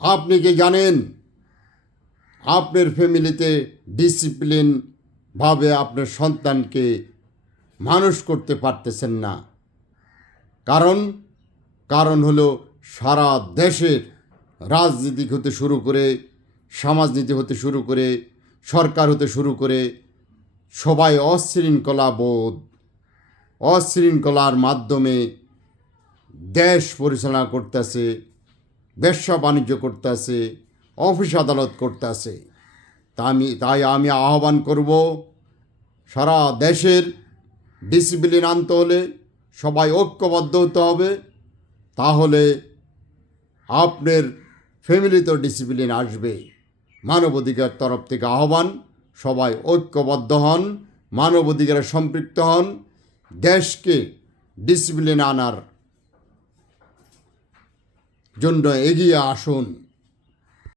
আপনি কি জানেন আপনার ফ্যামিলিতে ডিসিপ্লিনভাবে আপনার সন্তানকে মানুষ করতে পারতেছেন না? কারণ হলো সারা দেশের রাজনীতি হতে শুরু করে, সমাজনীতি হতে শুরু করে, সরকার হতে শুরু করে সবাই অশৃঙ্খলার মাধ্যমে দেশ পরিচালনা করতেছে, ব্যবসা বাণিজ্য করতেছে, অফিস আদালত করতেছে। তাই আমি আহ্বান করব, সারা দেশের ডিসিপ্লিন আনতে হলে সবাই ঐক্যবদ্ধ হতে হবে। তাহলে আপনার ফ্যামিলিতেও ডিসিপ্লিন আসবে। মানবাধিকার তরফ থেকে আহ্বান, সবাই ঐক্যবদ্ধ হন, মানবাধিকারে সম্পৃক্ত হন, দেশকে ডিসিপ্লিন আনার জন্য এগিয়ে আসুন।